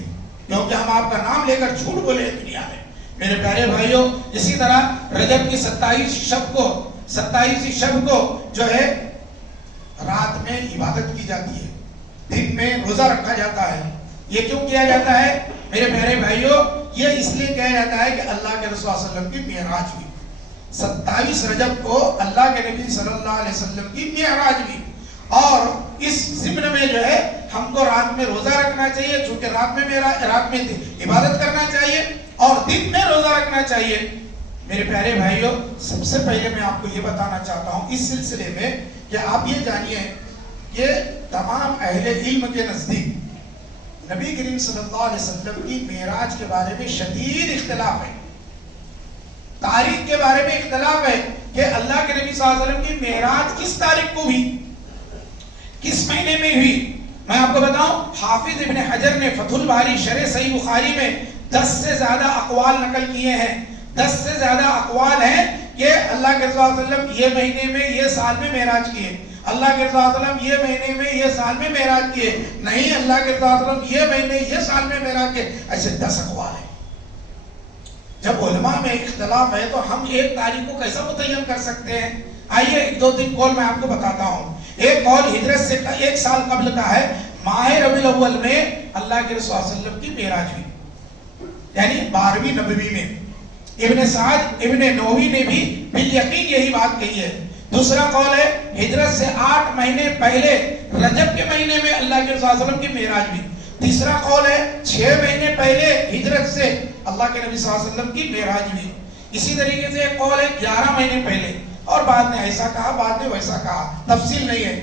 کیونکہ ہم آپ کا نام لے کر جھوٹ بولے دنیا میں۔ میرے پیارے بھائیوں، اسی طرح رجب کی 27 شب کو جو ہے رات میں عبادت کی جاتی ہے، دن میں روزہ رکھا جاتا ہے۔ یہ کیوں کیا جاتا ہے میرے پیارے بھائیوں؟ یہ اس لیے کیا جاتا ہے کہ اللہ کے رسول صلی اللہ علیہ وسلم کی معراج ہوئی 27 رجب کو، اللہ کے نبی صلی اللہ علیہ وسلم کی معراج ہوئی، اور اس ضمن میں جو ہے ہم کو رات میں روزہ رکھنا چاہیے، چونکہ رات میں عبادت کرنا چاہیے اور دن میں روزہ رکھنا چاہیے۔ میرے پیارے بھائیوں، سب سے پہلے میں آپ کو یہ بتانا چاہتا ہوں اس سلسلے میں کہ آپ یہ جانیے کہ تمام اہل علم کے نزدیک نبی کریم صلی اللہ علیہ وسلم کی معراج کے بارے میں شدید اختلاف ہے، تاریخ کے بارے میں اختلاف ہے کہ اللہ کے نبی صلی اللہ علیہ وسلم کی معراج کس تاریخ کو ہوئی، کس مہینے میں ہوئی۔ میں آپ کو بتاؤں، حافظ ابن حجر نے فتح الباری شرح صحیح بخاری میں 10 سے زیادہ اقوال نقل کیے ہیں، 10 سے زیادہ اقوال ہیں کہ اللہ کے رسول صلی اللہ علیہ وسلم یہ مہینے میں یہ سال میں معراج کیے، اللہ کے رسول صلی اللہ علیہ وسلم یہ مہینے میں یہ سال میں معراج کیے، نہیں اللہ کے رسول صلی اللہ علیہ وسلم یہ مہینے یہ سال میں معراج کیے۔ ایسے 10 اقوال ہیں۔ جب علماء میں اختلاف ہے تو ہم ایک تاریخ کو کیسا متعین کر سکتے ہیں؟ آئیے 1-2-3 قول میں آپ کو بتاتا ہوں۔ ایک قول ہجرت سے 1 سال قبل کا ہے، ماہ ربیع الاول میں اللہ کے رسول صلی اللہ علیہ وسلم کی معراج ہوئی، یعنی 12ویں نبوی میں۔ ابن سعد ابن نووی نے بھی بالیقین یہی بات کہی ہے۔ دوسرا قول ہے ہجرت سے 8 مہینے پہلے رجب کے مہینے میں اللہ کے رسول صلی اللہ علیہ وسلم کی معراج ہوئی۔ تیسرا قول ہے 6 مہینے پہلے ہجرت سے اللہ کے نبی صلی اللہ علیہ وسلم کی معراج ہوئی. اسی طریقے سے ایک قول ہے 11 مہینے پہلے، اور بعد نے ایسا کہا، بعد نے ویسا کہا، تفصیل نہیں ہے.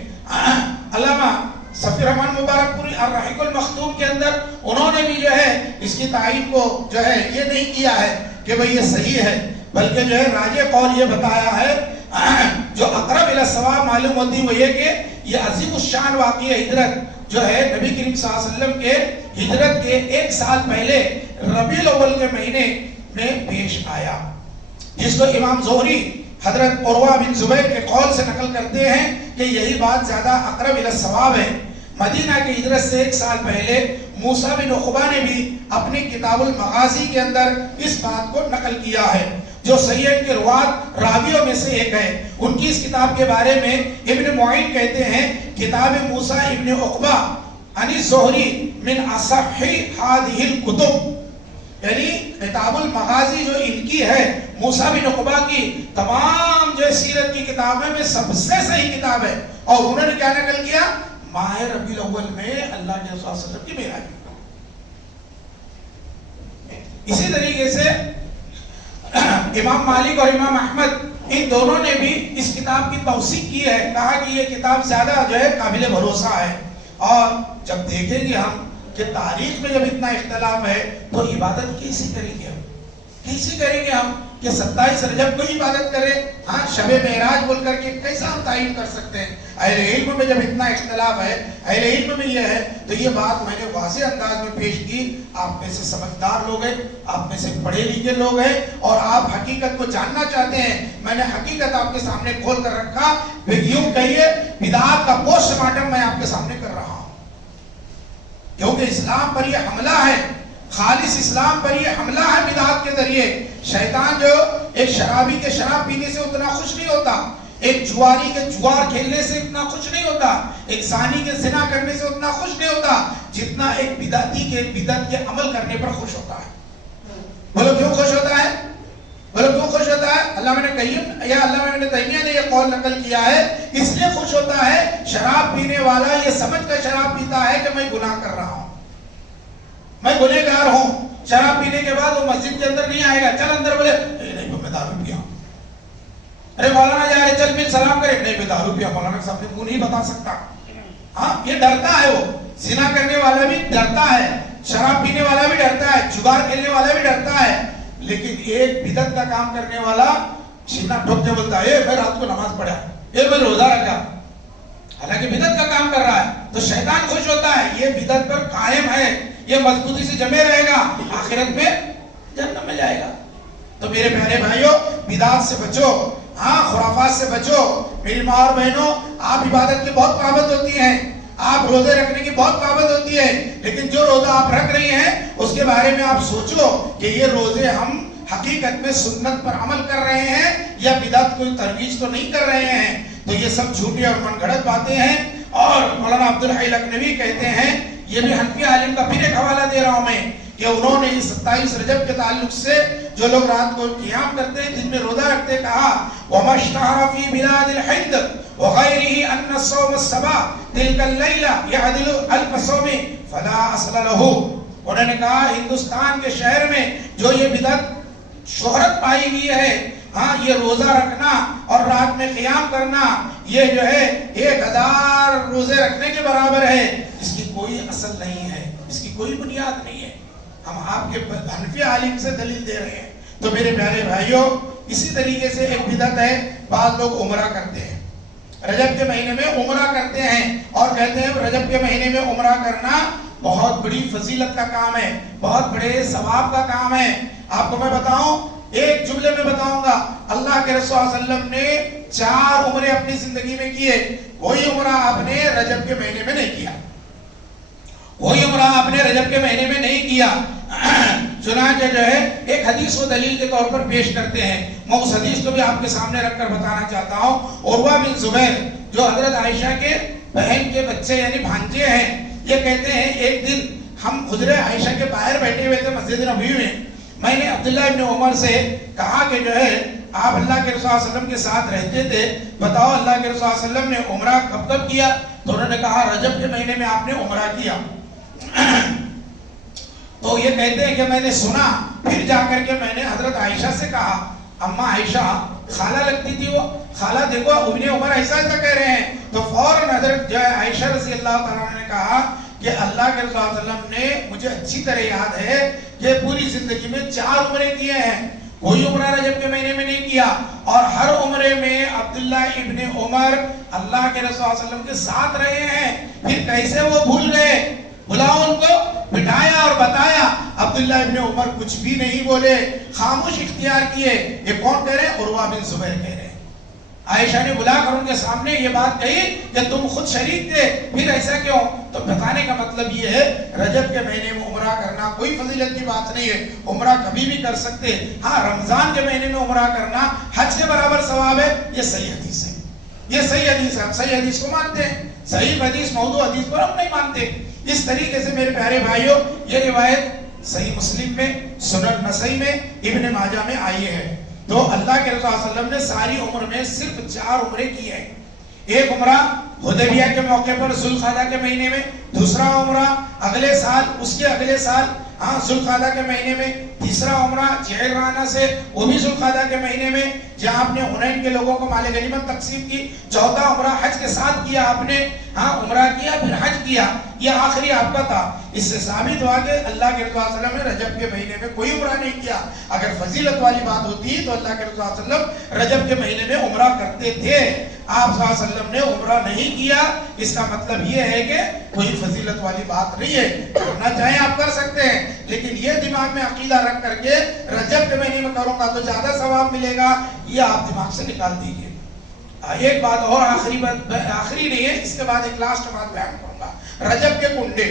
علامہ صفی الرحمن مبارک پوری الرحیق المختوم کے اندر انہوں نے بھی جو ہے اس کی تعین کو جو ہے یہ نہیں کیا ہے کہ بھئی یہ صحیح ہے، بلکہ جو ہے راجح قول یہ بتایا ہے جو اقرب الی الصواب معلوم ہوتی وہ یہ کہ یہ عظیم الشان واقعہ ہجرت جو ہے نبی کریم صلی اللہ علیہ وسلم کے ہجرت کے 1 سال پہلے ربیع الاول کے مہینے میں پیش آیا، جس کو امام زہری حضرت عروہ بن زبیر کے قول سے نقل کرتے ہیں کہ یہی بات زیادہ اقرب الی الصواب ہے. مدینہ کی ہجرت سے 1 سال پہلے موسیٰ بن عقبہ نے بھی اپنی کتاب المغازی کے اندر اس بات کو نقل کیا ہے، جو سید کے روات راویوں میں سے ایک ہے. ان کی اس کتاب کے بارے میں ابن معین کہتے ہیں کتاب موسیٰ ابن عقبہ عن الزہری من اصح هذه الکتب، یعنی کتاب المغازی جو ان کی ہے موسیٰ بن عقبہ کی تمام جو سیرت کی کتابیں میں سب سے صحیح کتاب ہے. اور انہوں نے کیا نقل کیا؟ ماہ ربیع الاول میں اللہ کے رسول صلی اللہ علیہ وسلم کی معراج. اسی طریقے سے امام مالک اور امام احمد ان دونوں نے بھی اس کتاب کی توثیق کی ہے، کہا کہ یہ کتاب زیادہ جو ہے قابل بھروسہ ہے. اور جب دیکھیں گے ہم کہ تاریخ میں جب اتنا اختلاف ہے تو عبادت کیسی کریں گے ہم، کیسی کریں گے ہم کہ 27 رجب کو عبادت کریں؟ ہاں شب معراج بول کر کے کیسا ہم تعین کر سکتے ہیں؟ اہل علم میں جب اتنا اختلاف ہے، اہل علم میں یہ ہے، تو یہ بات میں نے واضح انداز میں پیش کی. آپ میں سے سمجھدار لوگ ہیں، آپ میں سے پڑھے لکھے لوگ ہیں، اور آپ حقیقت کو جاننا چاہتے ہیں. میں نے حقیقت آپ کے سامنے کھول کر رکھا. یوں کہیے بدعات کا پوسٹ مارٹم میں آپ کے سامنے کر رہا ہوں، کیونکہ اسلام پر یہ حملہ ہے، خالص اسلام پر یہ حملہ ہے بدعات کے ذریعے. شیطان جو ایک شرابی کے شراب پینے سے اتنا خوش نہیں ہوتا، ایک جواری کے جوار کھیلنے سے اتنا خوش نہیں ہوتا، ایک زانی کے زنا کرنے سے اتنا خوش نہیں ہوتا جتنا ایک بدعتی کے بدعت کے عمل کرنے پر خوش ہوتا ہے. بولو کیوں خوش ہوتا ہے؟ بولو کیوں خوش ہوتا ہے؟ علامہ ابن قیم یا علامہ ابن تیمیہ نے یہ قول نقل کیا ہے، اس لیے خوش ہوتا ہے شراب پینے والا یہ سمجھ کر شراب پیتا ہے کہ میں گناہ کر رہا ہوں، میں گنہگار ہوں. شراب پینے کے بعد وہ مسجد کے اندر نہیں آئے گا، چل اندر بولے نہیں میں دارو پیا. ارے مولانا جا رہے چل مل سلام کرے، نہیں میں دارو پیا. مولانا صاحب نے منہ نہیں بتا سکتا. ہاں یہ ڈرتا ہے، وہ زنا کرنے والا بھی ڈرتا ہے، شراب پینے والا بھی ڈرتا ہے، جگار کھیلنے والا بھی ڈرتا ہے. لیکن ایک بدعت کا کام کرنے والا سینہ ٹھوک کے بولتا ہے میں رات کو نماز پڑھا، میں روزہ رکھا، حالانکہ بدعت کا کام کر رہا ہے. تو شیطان خوش ہوتا ہے یہ بدعت پر قائم ہے، یہ مضبوطی سے جمے رہے گا، آخرت میں جنت میں جائے گا. تو میرے پیارے بھائیوں بدعات سے بچو، ہاں خرافات سے بچو. میری ماں اور بہنوں آپ عبادت کی بہت پابند ہوتی ہیں، آپ روزے رکھنے کی بہت پابند ہوتی ہے، لیکن جو روزہ آپ رکھ رہی ہیں اس کے بارے میں آپ سوچو کہ یہ روزے ہم حقیقت میں سنت پر عمل کر رہے ہیں یا بدعت کوئی ترویج تو نہیں کر رہے ہیں. تو یہ سب جھوٹی اور من گھڑت باتیں ہیں. اور مولانا عبدالحی لکھنوی کہتے ہیں، یہ بھی حنفی عالم کا پھر ایک حوالہ دے رہا ہوں میں، کہ انہوں نے 27 رجب کے تعلق سے جو لوگ رات کو قیام کرتے ہیں، دن میں روزہ رکھتے، کہا وَمَا اشْتَهَرَ فِي بِلَادِ الْحِنْدِ وَغَيْرِهِ أَنَّ الصَّوْمَ السَّبَاحِ تِلْكَ اللَّيْلَ يَعْدِلُ أَلْفَ صَوْمٍ فَلَا أَصْلَ لَهُ. انہوں نے کہا ہندوستان کے شہر میں جو یہ بدعت شہرت پائی ہوئی ہے، ہاں یہ روزہ رکھنا اور رات میں قیام کرنا، یہ جو ہے 1000 روزے رکھنے کے برابر ہے. اس کی کوئی اصل نہیں ہے، اس کی کوئی بنیاد نہیں ہے. ہم آپ کے حنفی عالم سے دلیل دے رہے ہیں. تو میرے پیارے بھائیوں اسی طریقے سے ایک بدعت ہے، بعض لوگ عمرہ کرتے ہیں، رجب کے مہینے میں عمرہ کرتے ہیں اور کہتے ہیں رجب کے مہینے میں عمرہ کرنا بہت بڑی فضیلت کا کام ہے، بہت بڑے ثواب کا کام ہے. آپ کو میں بتاؤں، ایک جملے میں بتاؤں گا، اللہ کے رسول صلی اللہ علیہ وسلم نے 4 عمرے اپنی زندگی میں کیے، کوئی عمرہ آپ نے رجب کے مہینے میں نہیں کیا، کوئی عمرہ آپ نے رجب کے مہینے میں نہیں کیا. چنانچہ جو ہے ایک حدیث و دلیل کے طور پر پیش کرتے ہیں. میں اس حدیث کو بھی آپ کے سامنے رکھ کر بتانا چاہتا ہوں. عروہ بن زبیر جو حضرت عائشہ کے بہن کے بچے یعنی بھانجے ہیں، یہ کہتے ہیں ایک دن ہم حجرہ عائشہ کے باہر بیٹھے ہوئے تھے مسجد نبوی میں. میں نے عبداللہ ابن عمر سے کہا کہ جو ہے آپ اللہ کے رسول صلی اللہ علیہ وسلم کے ساتھ رہتے تھے، بتاؤ اللہ کے رسول صلی اللہ علیہ وسلم نے عمرہ کب کب کیا؟ تو انہوں نے کہا رجب کے مہینے میں آپ نے عمرہ کیا. تو یہ کہتے ہیں کہ میں نے سنا، پھر جا کر کے میں نے حضرت عائشہ سے کہا، اماں عائشہ خالہ لگتی تھی وہ، خالہ دیکھو ابن عمر ایسا ایسا کہہ رہے ہیں. تو فوراً حضرت جو ہے عائشہ رضی اللہ تعالیٰ عنہ نے کہا کہ اللہ کے رسول صلی اللہ علیہ وسلم نے، مجھے اچھی طرح یاد ہے کہ پوری زندگی میں 4 عمرے کیے ہیں، کوئی عمرہ رجب کے مہینے میں نہیں کیا، اور ہر عمرے میں عبداللہ ابن عمر اللہ کے رسول صلی اللہ علیہ وسلم کے ساتھ رہے ہیں. پھر کیسے وہ بھول گئے؟ بلاؤ ان کو، بٹھایا اور بتایا. عبداللہ ابن عمر کچھ بھی نہیں بولے، خاموش اختیار کیے. یہ کون کہہ رہے ہیں؟ عروہ بن زبیر کہہ رہے ہیں. عائشہ نے بلا کر ان کے سامنے یہ بات کہی کہ تم خود شریک تھے، پھر ایسا کیوں؟ تو بتانے کا مطلب یہ ہے رجب کے مہینے میں عمرہ کرنا کوئی فضیلت کی بات نہیں ہے، عمرہ کبھی بھی کر سکتے. ہاں رمضان کے مہینے میں عمرہ کرنا حج کے برابر ثواب ہے. یہ صحیح حدیث ہے، یہ صحیح حدیث ہے. ہم صحیح حدیث کو مانتے ہیں، صحیح حدیث موضوع حدیث پر ہم نہیں مانتے. اس طریقے سے میرے پیارے بھائیوں یہ روایت صحیح مسلم میں، سنن نسائی میں، ابن ماجہ میں آئی ہے. تو اللہ کے رسول صلی اللہ علیہ وسلم نے ساری عمر میں صرف 4 عمرے کیے ہیں. ایک عمرہ حدیبیہ کے موقع پر ذوالقعدہ کے مہینے میں، دوسرا عمرہ اگلے سال، اس کے اگلے سال ذوالقعدہ کے مہینے میں، تیسرا عمرہ جعرانہ سے، وہ بھی ذوالقعدہ کے مہینے میں جہاں آپ نے حنین کے لوگوں کو مال غنیمت تقسیم کی. چوتھا عمرہ حج کے ساتھ کیا آپ نے، عمرہ کیا پھر حج کیا. یہ آخری آپ کا تھا. اس سے ثابت ہوا کہ اللہ کے رسول صلی اللہ علیہ وسلم نے رجب کے مہینے میں کوئی عمرہ نہیں کیا. اگر فضیلت والی بات ہوتی تو اللہ کے رسول صلی اللہ علیہ وسلم رجب کے مہینے میں عمرہ کرتے تھے. آپ صلی اللہ علیہ وسلم نے عمرہ نہیں کیا، اس کا مطلب یہ ہے کہ کوئی فضیلت والی بات نہیں ہے. کرنا چاہیں آپ کر سکتے ہیں، لیکن یہ دماغ میں عقیدہ رکھ کر کے رجب کے مہینے میں کروں گا تو زیادہ ثواب ملے گا، یہ آپ دماغ سے نکال دیجئے. ایک بات اور، آخری نہیں ہے، اس کے بعد ایک لاسٹ بات بیان کروں گا. رجب کے کنڈے،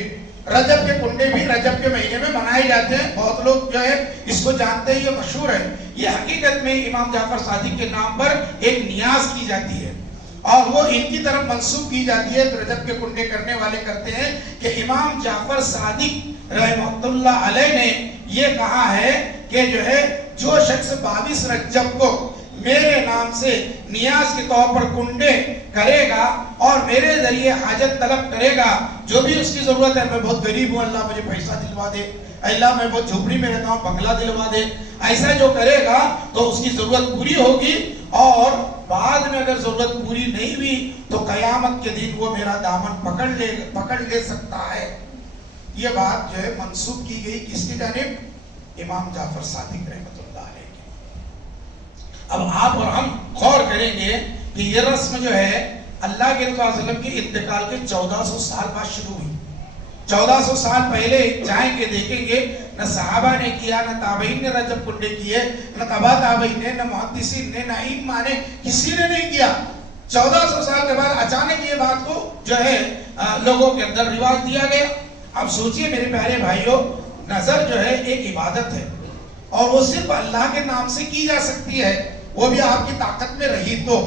رجب کے کنڈے بھی رجب کے مہینے میں منائے جاتے ہیں. بہت لوگ جو ہے اس کو جانتے ہیں، یہ مشہور ہے. یہ حقیقت میں امام جعفر صادق کے نام پر ایک نیاز کی جاتی ہے اور وہ ان کی طرف منسوب کی جاتی ہے. تو رجب کے کنڈے کرنے والے کرتے ہیں کہ امام جعفر صادق رحمۃ اللہ علیہ نے یہ کہا ہے کہ جو ہے جو شخص 22 رجب کو میرے نام سے نیاز کے طور پر کنڈے کرے گا اور میرے ذریعے حاجت طلب کرے گا، جو بھی اس کی ضرورت ہے، میں بہت غریب ہوں اللہ مجھے پیسہ دلوا دے، اللہ میں بہت جھوپڑی میں رہتا ہوں بنگلہ دلوا دے، ایسا جو کرے گا تو اس کی ضرورت پوری ہوگی. اور بعد میں اگر ضرورت پوری نہیں ہوئی تو قیامت کے دن وہ میرا دامن پکڑ لے سکتا ہے. یہ بات جو ہے منسوب کی گئی کس کی جانب؟ امام جعفر صادق رحمۃ اللہ علیہ کی. اب آپ اور ہم غور کریں گے کہ یہ رسم جو ہے اللہ کے رسول صلی اللہ علیہ وسلم کے انتقال کے 1400 سال بعد شروع ہوئی. 1400 سال پہلے جائیں گے دیکھیں گے نہ صحابہ نے کیا، نہ تابعین نے رجب کنڈے کیے، نہ تبع تابعین نے، نہ محدثین نے، نہ ائمہ نے، کسی نے نہیں کیا. 1400 سال کے بعد اچانک یہ بات کو جو ہے لوگوں کے اندر رواج دیا گیا. اب سوچئے میرے پیارے بھائیوں، نظر جو ہے ایک عبادت ہے اور وہ صرف اللہ کے نام سے کی جا سکتی ہے، وہ بھی آپ کی طاقت میں رہی تو.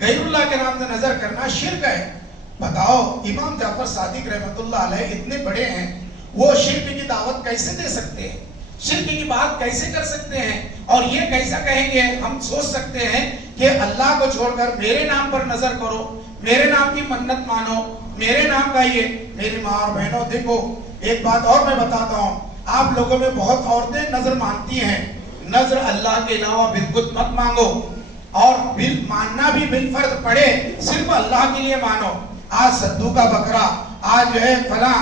غیر اللہ کے نام سے نظر کرنا شرک ہے. بتاؤ امام جعفر صادق رحمۃ اللہ علیہ اتنے بڑے ہیں، وہ شرک کی دعوت کیسے دے سکتے ہیں؟ شرک کی بات کیسے کر سکتے ہیں؟ اور یہ کیسا کہیں گے؟ ہم سوچ سکتے ہیں کہ اللہ کو چھوڑ کر میرے نام پر نظر کرو، میرے نام کی منت مانو، میرے نام کا یہ. میری ماں اور بہنوں دیکھو ایک بات اور میں بتاتا ہوں، آپ لوگوں میں بہت عورتیں نظر مانتی ہیں. نظر اللہ کے علاوہ بالکل مت مانگو، اور ماننا بھی بالفرض پڑے صرف اللہ کے لیے مانو. آج سدھو کا بکرا، آج جو ہے فلاں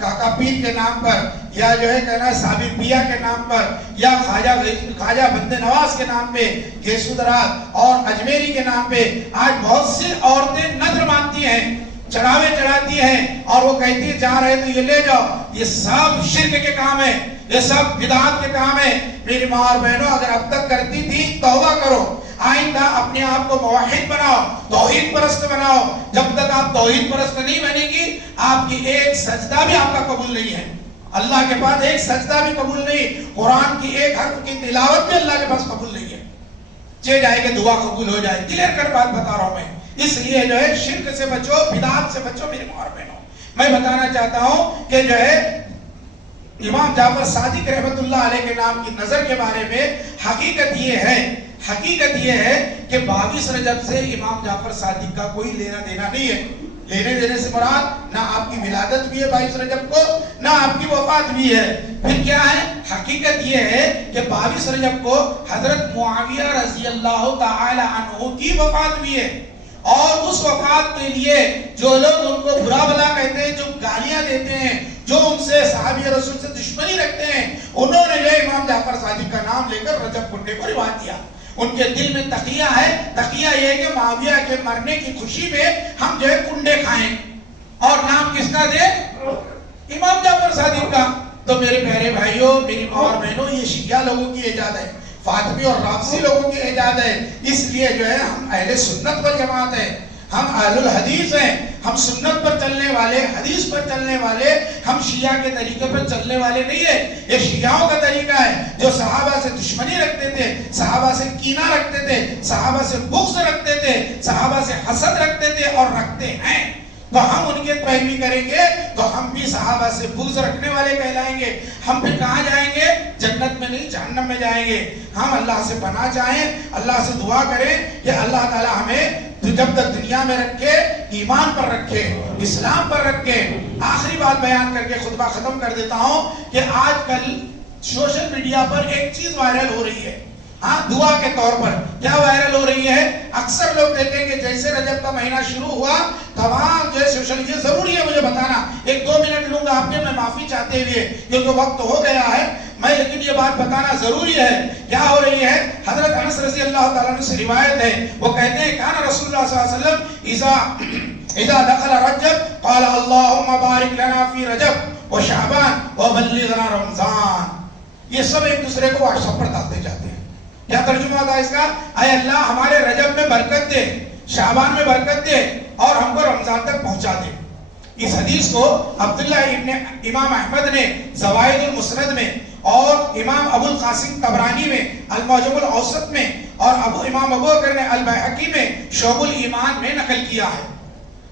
کاکا پیر کے نام پر، یا جو ہے کہنا ہے ثابت پیا کے نام پر، یا خواجہ بندے نواز کے نام پہ، کیسودرات اور اجمیری کے نام پہ آج بہت سی عورتیں نظر مانتی ہیں، چڑھاوے چڑھاتی ہیں اور وہ کہتی ہے جا رہے تو یہ لے جاؤ. یہ سب شرک کے کام ہے، یہ سب بدعات کے کام ہے. میری ماں اور بہنوں اگر اب تک کرتی تھی توبہ کرو، آئندہ اپنے آپ کو موحد بناؤ، توحید پرست بناؤ. جب تک آپ توحید پرست نہیں بنے گی آپ کی ایک سجدہ بھی آپ کا قبول نہیں ہے. اللہ کے پاس ایک سجدہ بھی قبول نہیں، قرآن کی ایک حرف کی تلاوت بھی اللہ کے پاس قبول نہیں ہے. چہ جائے کہ دعا قبول ہو جائے. کلیئر کٹ بات بتا رہا ہوں میں. اس لیے جو ہے شرک سے بچو، بدعات سے بچو میرے ماں اور بہنوں. میں بتانا چاہتا ہوں کہ جو ہے امام جعفر صادق رحمۃ اللہ علیہ کے نام کی نظر کے بارے میں حقیقت یہ ہے کہ 22 رجب سے امام جعفر صادق کا کوئی لینا دینا نہیں ہے. لینے دینے سے مراد نہ آپ کی ولادت بھی ہے 22 رجب کو، نہ آپ کی وفات بھی ہے. پھر کیا ہے؟ حقیقت یہ ہے کہ 22 رجب کو حضرت معاویہ رضی اللہ تعالی عنہ کی وفات بھی ہے. اور اس وفات کے لیے جو لوگ ان کو برا بلا کہتے ہیں، جو گالیاں دیتے ہیں، جو ان سے صحابی رسول سے دشمنی رکھتے ہیں، انہوں نے یہ امام جعفر صادق کا نام لے کر رجب کنڈے کو رواج دیا. ان کے دل میں تقیہ ہے. تقیہ یہ ہے کہ معاویہ کے مرنے کی خوشی میں ہم جو ہے کنڈے کھائیں. اور نام کس کا دے؟ امام جعفر صادق کا. تو میرے پیارے بھائیوں، میری ماں اور بہنوں، یہ شیعہ لوگوں کی ایجاد ہے، فاطمی اور رافضی لوگوں کی ایجاد ہے. اس لیے جو ہے ہم اہل سنت پر جماعت ہیں، ہم اہل الحدیث ہیں، ہم سنت پر چلنے والے، حدیث پر چلنے والے، ہم شیعہ کے طریقے پر چلنے والے نہیں ہیں. یہ شیعوں کا طریقہ ہے جو صحابہ سے دشمنی رکھتے تھے، صحابہ سے کینہ رکھتے تھے، صحابہ سے بغض رکھتے تھے، صحابہ سے حسد رکھتے تھے اور رکھتے ہیں. تو ہم ان کے پیروی کریں گے تو ہم بھی صحابہ سے بغض رکھنے والے کہلائیں گے. ہم پھر کہاں جائیں گے؟ جنت میں نہیں، جہنم میں جائیں گے. ہم اللہ سے پناہ چاہیں، اللہ سے دعا کریں کہ اللہ تعالی ہمیں جب تک دنیا میں رکھے ایمان پر رکھے، اسلام پر رکھے. آخری بات بیان کر کے خطبہ ختم کر دیتا ہوں کہ آج کل سوشل میڈیا پر ایک چیز وائرل ہو رہی ہے، ہاں دعا کے طور پر. کیا وائرل ہو رہی ہے؟ اکثر لوگ دیکھیں گے جیسے رجب کا مہینہ شروع ہوا تمام جو ہے سوشل، یہ ضروری ہے مجھے بتانا، 1-2 منٹ لوں گا آپ کے، میں معافی چاہتے ہوئے کیونکہ وقت ہو گیا ہے میں، لیکن یہ بات بتانا ضروری ہے. کیا ہو رہی ہے؟ حضرت انس رضی اللہ تعالیٰ عنہ سے روایت ہے، وہ کہتے ہیں کان رسول اللہ صلی اللہ علیہ وسلم اذا دخل رجب قال اللهم بارک لنا فی رجب وشعبان وبلغنا رمضان. یہ سب ایک دوسرے کو واٹس ایپ پر ڈالتے جاتے ہیں. کیا ترجمہ ہوتا ہے اس کا؟ اے اللہ ہمارے رجب میں برکت دے، شعبان میں برکت دے اور ہم کو رمضان تک پہنچا دے. اس حدیث کو عبداللہ ابن امام احمد نے زوائد المسند میں اور امام ابو القاسم طبرانی میں المعجم الاوسط میں اور امام ابو بکر نے البیہقی میں شعب الایمان میں نقل کیا ہے.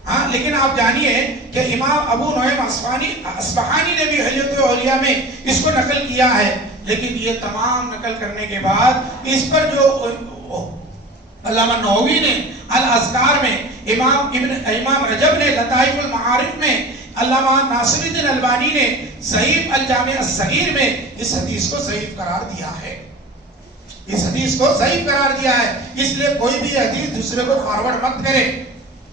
ہاں لیکن آپ جانیے کہ امام ابو نعیم اصفہانی نے بھی حلیۃ الاولیاء میں اس کو نقل کیا ہے. لیکن یہ تمام نقل کرنے کے بعد اس پر جو علامہ نووی نے الاذکار میں، امام رجب نے لطائف المعارف میں، علامہ ناصر الدین البانی نے ضعیف الجامع الصغیر میں اس حدیث کو ضعیف قرار دیا ہے. اس حدیث کو ضعیف قرار دیا ہے. اس لیے کوئی بھی حدیث دوسرے کو فارورڈ مت کرے،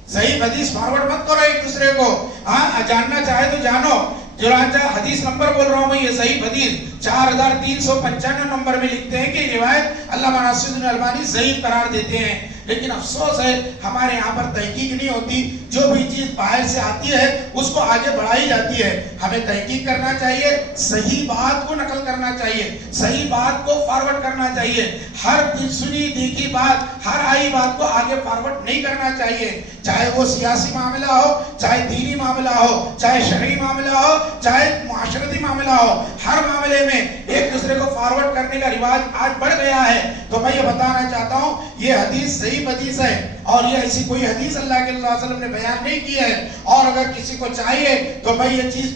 ضعیف حدیث فارورڈ مت کرو ایک دوسرے کو. ہاں جاننا چاہے تو جانو. چنانچہ حدیث نمبر بول رہا ہوں میں، یہ صحیح حدیث 4395 نمبر میں لکھتے ہیں کہ یہ روایت علامہ ناصر الدین البانی ضعیف قرار دیتے ہیں. لیکن افسوس ہے ہمارے یہاں پر تحقیق نہیں ہوتی. جو بھی چیز باہر سے آتی ہے اس کو آگے بڑھائی جاتی ہے. ہمیں تحقیق کرنا چاہیے، صحیح بات کو نقل کرنا چاہیے، صحیح بات کو فارورڈ کرنا چاہیے. ہر سنی دیکھی بات، ہر آئی بات کو آگے فارورڈ نہیں کرنا چاہیے. چاہے وہ سیاسی معاملہ ہو، چاہے دینی معاملہ ہو، چاہے شرعی معاملہ ہو، چاہے معاشرتی معاملہ ہو، ہر معاملے میں ایک دوسرے کو فارورڈ کرنے کا رواج آج بڑھ گیا ہے. تو میں یہ بتانا چاہتا ہوں یہ حدیث صحیح حدیث ہے اور یہ ایسی کوئی حدیث اللہ کے علیہ وسلم نے بیان نہیں کی ہے. اور اگر کسی کو چاہیے تو میں یہ چیز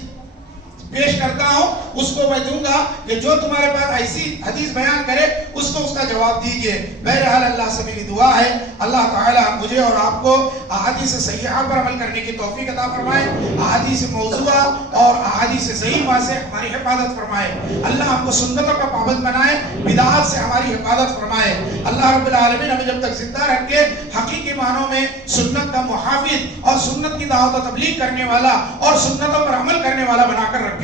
پیش کرتا ہوں، اس کو میں دوں گا کہ جو تمہارے پاس ایسی حدیث بیان کرے اس کو اس کا جواب دیجئے. بہرحال اللہ سے میری دعا ہے اللہ تعالی مجھے اور آپ کو احادیث صحیحہ پر عمل کرنے کی توفیق عطا فرمائے، احادیث موضوعہ اور احادیث ضعیفہ سے ہماری حفاظت فرمائے. اللہ ہم کو سنتوں کا پابند بنائے، بدعات سے ہماری حفاظت فرمائے. اللہ رب العالمین ہمیں جب تک زندہ رکھے حقیقی معنوں میں سنت کا محافظ اور سنت کی دعوت و تبلیغ کرنے والا اور سنتوں پر عمل کرنے والا بنا کر رکھے.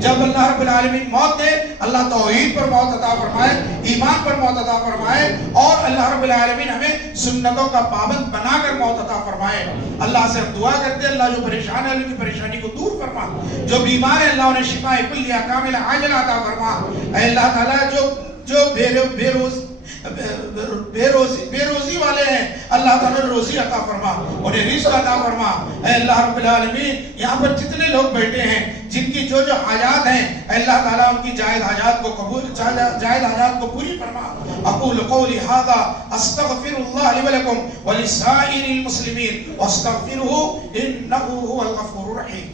جب اللہ رب العالمین موت دے اللہ توحید پر موت عطا فرمائے، ایمان پر موت عطا فرمائے اور اللہ رب العالمین ہمیں سنتوں کا پابند بنا کر موت عطا فرمائے. اللہ سے ہم دعا کرتے ہیں اللہ جو پریشان ہے ان کی پریشانی کو دور فرما، جو بیمار ہے اللہ انہیں شفاء کلیہ کاملہ عاجلہ عطا فرما. اے اللہ تعالی جو بے روزی والے ہیں اللہ تعالیٰ روزی عطا فرما، انہیں رزق عطا فرما. اے اللہ رب العالمین یہاں پر جتنے لوگ بیٹھے ہیں جن کی جو حاجات ہیں اے اللہ تعالیٰ ان کی جائز حاجات کو قبول، جائز حاجات کو پوری فرما. اقول قولی ھذا استغفر اللہ لی ولکم ولسائر المسلمین واستغفروہ انہ ھو الغفور الرحیم.